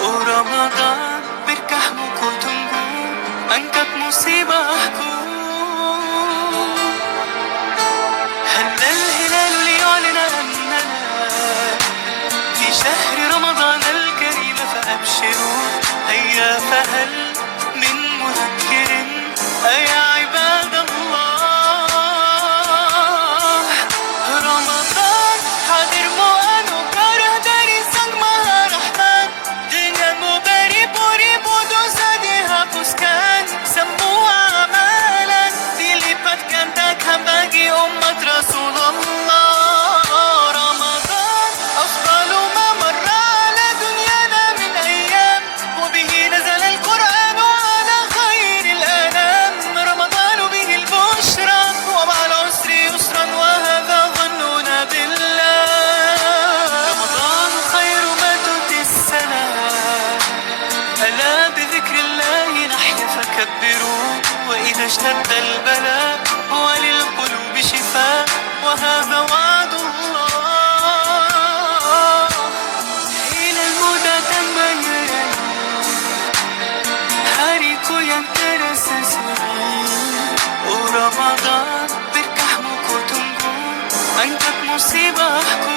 ورمضان بركحمك وتنقول أنكت مصيبة أحكوا هلا الهلال ليعلن أننا في شهر رمضان الكريم فأبشروا هيا فهل من مذكر أيا عباد الله رمضان حاضر مؤن وكره داري سنگ مها رحمن dengan mu beribu-ribu dosa dihapuskan semua amalan dilipat gandakan bagi umat Rasulullah رمضان أفضل ما مر على دنيانا من أيام وبه نزل القرآن على خير الأنام رمضان به البشرى ومع العسر يسرا وهذا ظننا بالله رمضان خير ما تؤتي السنة ألا بذكر الله نحيا فكبروا وإذا اشتد البلاء وللقلوب شفاء وهذا وعد الله إلى المدى تنبغي hariku yang terasa sunyi Ramadan berkahmu ku tunggu angkat musibahku